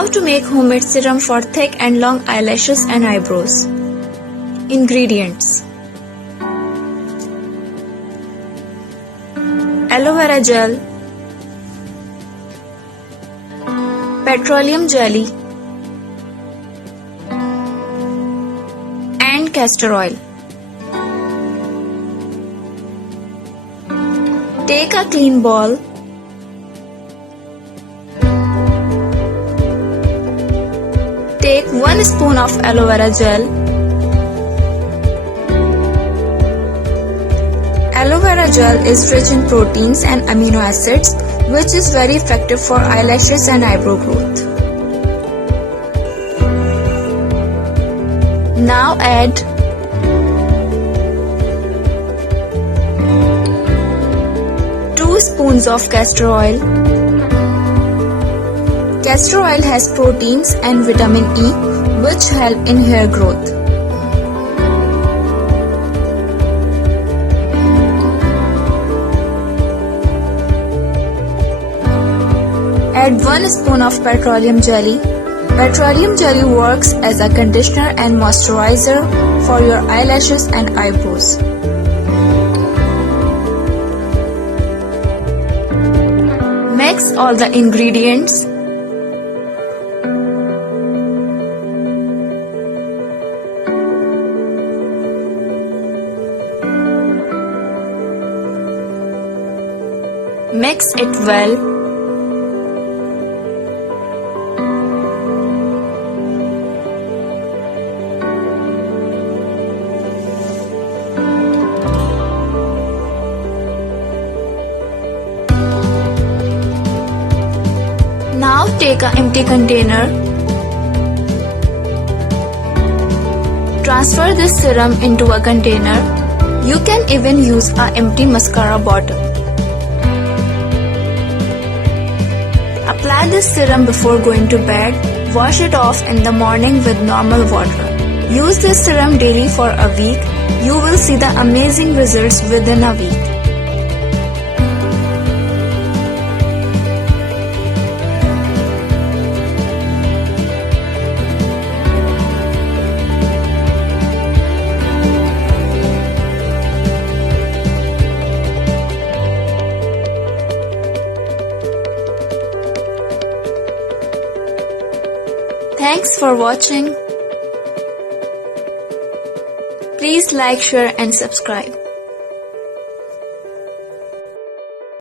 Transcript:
How to make homemade serum for thick and long eyelashes and eyebrows. Ingredients: Alovera gel, petroleum jelly, and castor oil. Take a clean bowl. Take 1 spoon of aloe vera gel. Aloe vera gel is rich in proteins and amino acids, which is very effective for eyelashes and eyebrow growth. Now add spoons of castor oil. Castor oil has proteins and vitamin E which help in hair growth. Add 1 spoon of petroleum jelly. Petroleum jelly works as a conditioner and moisturizer for your eyelashes and eyebrows. Mix all the ingredients. Mix it well. Now take an empty container. Transfer this serum into a container. You can even use an empty mascara bottle. Apply this serum before going to bed. Wash it off in the morning with normal water. Use this serum daily for a week. You will see the amazing results within a week. Thanks for watching. Please like, share and subscribe.